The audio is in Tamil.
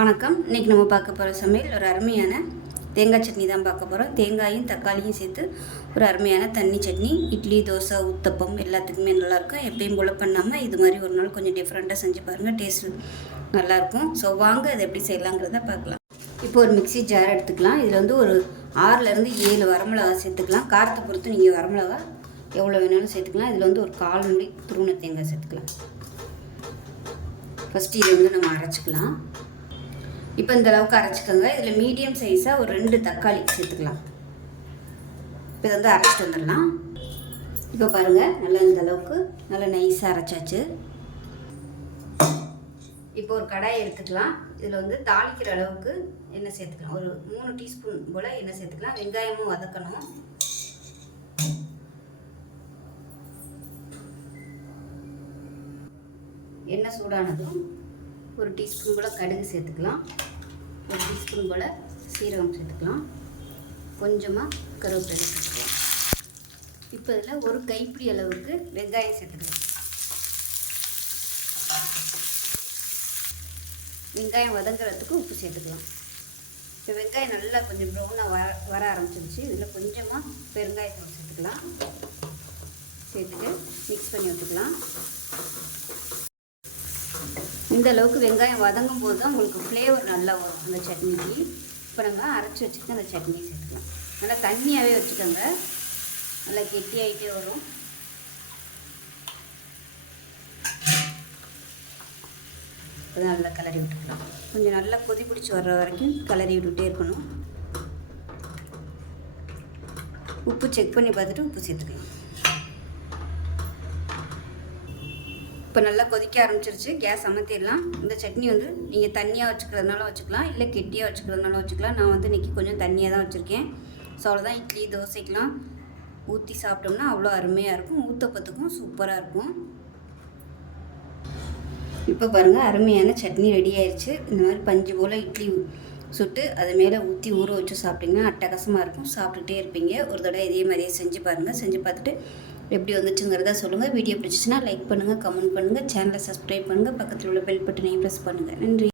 வணக்கம். இன்றைக்கி நம்ம பார்க்க போகிற சமையல் ஒரு அருமையான தேங்காய் சட்னி தான் பார்க்க போகிறோம். தேங்காயும் தக்காளியும் சேர்த்து ஒரு அருமையான தண்ணி சட்னி. இட்லி, தோசை, ஊத்தப்பம் எல்லாத்துக்குமே நல்லாயிருக்கும். எப்பயும் போல் பண்ணாமல் இது மாதிரி ஒரு நாள் கொஞ்சம் டிஃப்ரெண்ட்டாக செஞ்சு பாருங்கள். டேஸ்ட்டு நல்லாயிருக்கும். ஸோ வாங்க அதை எப்படி செய்யலாங்கிறத பார்க்கலாம். இப்போ ஒரு மிக்ஸி ஜார் எடுத்துக்கலாம். இதில் வந்து ஒரு 6லேருந்து 7 வரமிளகா சேர்த்துக்கலாம். காரத்தை பொறுத்து நீங்கள் வரமிளகா எவ்வளோ வேணாலும் சேர்த்துக்கலாம். இதில் வந்து ஒரு 1/4 மூடி துருவன தேங்காய் சேர்த்துக்கலாம். ஃபஸ்ட்டு இதை வந்து நம்ம அரைச்சிக்கலாம். இப்போ இந்த அளவுக்கு அரைச்சிக்கோங்க. இதில் மீடியம் சைஸாக ஒரு 2 தக்காளி சேர்த்துக்கலாம். இப்போ இதை வந்து அரைச்சிட்டு வந்துடலாம். இப்போ பாருங்கள், நல்லா இந்த அளவுக்கு நல்லா நைஸாக அரைச்சாச்சு. இப்போ ஒரு கடாயை எடுத்துக்கலாம். இதில் வந்து தாளிக்கிற அளவுக்கு எண்ணெய் சேர்த்துக்கலாம். ஒரு 3 டீஸ்பூன் போல் எண்ணெய் சேர்த்துக்கலாம். வெங்காயமும் வதக்கணும். எண்ணெய் சூடானதும் ஒரு டீஸ்பூன் போல் கடுகு சேர்த்துக்கலாம். ஒரு டீஸ்பூன் போல் சீரகம் சேர்த்துக்கலாம். கொஞ்சமாக கருவேப்பிலை சேர்த்துக்கலாம். இப்போ இதில் ஒரு கைப்பிடி அளவுக்கு வெங்காயம் சேர்த்துக்கலாம். வெங்காயம் வதங்குறதுக்கு உப்பு சேர்த்துக்கலாம். இப்போ வெங்காயம் நல்லா கொஞ்சம் ப்ரௌனாக வர ஆரம்பிச்சிருச்சு. இதில் கொஞ்சமாக பெருங்காயத்தூள் சேர்த்துக்கலாம். சேர்த்துட்டு மிக்ஸ் பண்ணி விட்டுக்கலாம். இந்த அளவுக்கு வெங்காயம் வதங்கும் போது தான் உங்களுக்கு ஃப்ளேவர் நல்லா வரும் அந்த சட்னிக்கு. இப்போ நம்ம அரைச்சி வச்சுட்டு அந்த சட்னியை சேர்த்துக்கலாம். நல்லா தண்ணியாகவே வச்சுக்கோங்க. நல்லா கெட்டியாகிட்டே வரும். இப்போ நல்லா கிளறி விட்டுக்கலாம். கொஞ்சம் நல்லா கொதி பிடிச்சி வர்ற வரைக்கும் கிளறி விட்டுகிட்டே இருக்கணும். உப்பு செக் பண்ணி பார்த்துட்டு உப்பு சேர்த்துக்கலாம். இப்போ நல்லா கொதிக்க ஆரம்பிச்சிருச்சு. கேஸ் அமர்த்திடலாம். இந்த சட்னி வந்து நீங்கள் தண்ணியாக வச்சுக்கிறதுனால வச்சுக்கலாம், இல்லை கெட்டியாக வச்சுக்கிறதுனால வச்சுக்கலாம். நான் வந்து இன்றைக்கி கொஞ்சம் தண்ணியாக தான் வச்சுருக்கேன். ஸோ அவ்வளோதான். இட்லி, தோசைக்கெலாம் ஊற்றி சாப்பிட்டோம்னா அவ்வளோ அருமையாக இருக்கும். ஊத்தப்பத்துக்கும் சூப்பராக இருக்கும். இப்போ பாருங்கள், அருமையான சட்னி ரெடி ஆயிடுச்சு. இந்த மாதிரி பஞ்சு போல் இட்லி சுட்டு அது மேலே ஊற்றி ஊற வச்சு சாப்பிட்டிங்கன்னா அட்டகாசமாக இருக்கும். சாப்பிட்டுட்டே இருப்பீங்க. ஒரு தடவை இதே மாதிரியே செஞ்சு பாருங்கள். செஞ்சு பார்த்துட்டு எப்படி வந்துச்சுங்கிறத சொல்லுங்கள். வீடியோ பிடிச்சிச்சின்னா லைக் பண்ணுங்கள், கமெண்ட் பண்ணுங்கள், சேனலை சப்ஸ்கிரைப் பண்ணுங்கள், பக்கத்தில் உள்ள பெல் பட்டனையும் ப்ரெஸ் பண்ணுங்கள். நன்றி.